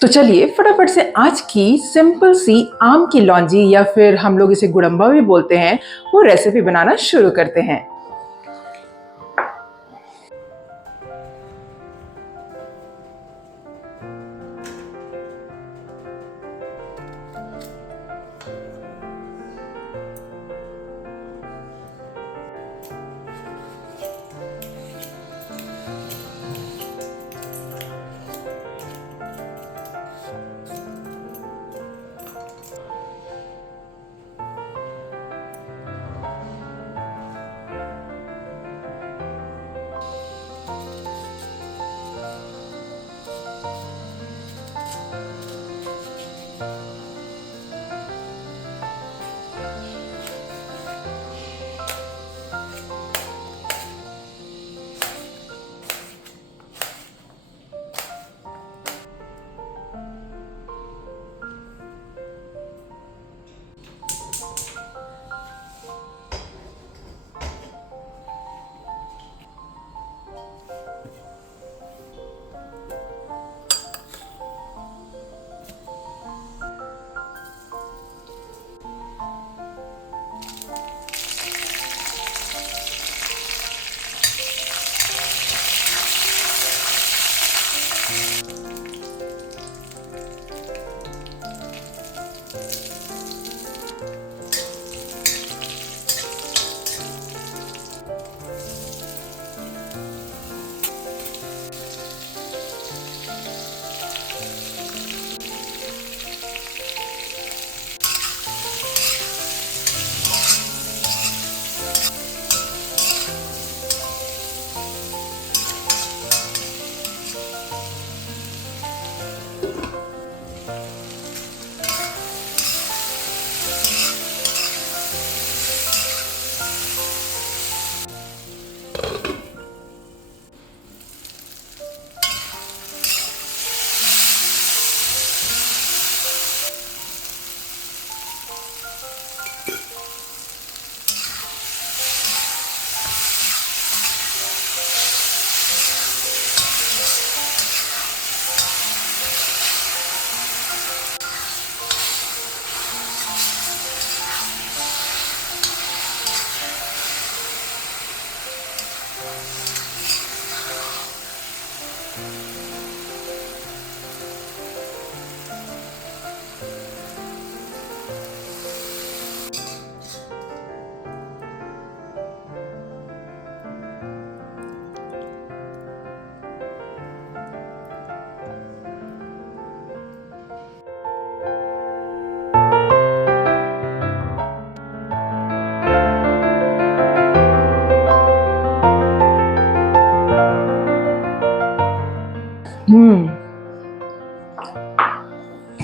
तो चलिए फटाफट से आज की सिंपल सी आम की लौंजी या फिर हम लोग इसे गुड़म्बा भी बोलते हैं, वो रेसिपी बनाना शुरू करते हैं।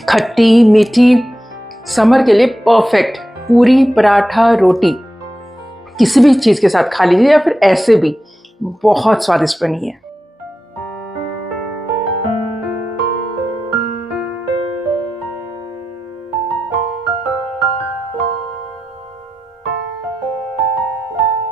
खट्टी मीठी, समर के लिए परफेक्ट। पूरी, पराठा, रोटी, किसी भी चीज़ के साथ खा लीजिए या फिर ऐसे भी बहुत स्वादिष्ट बनी है।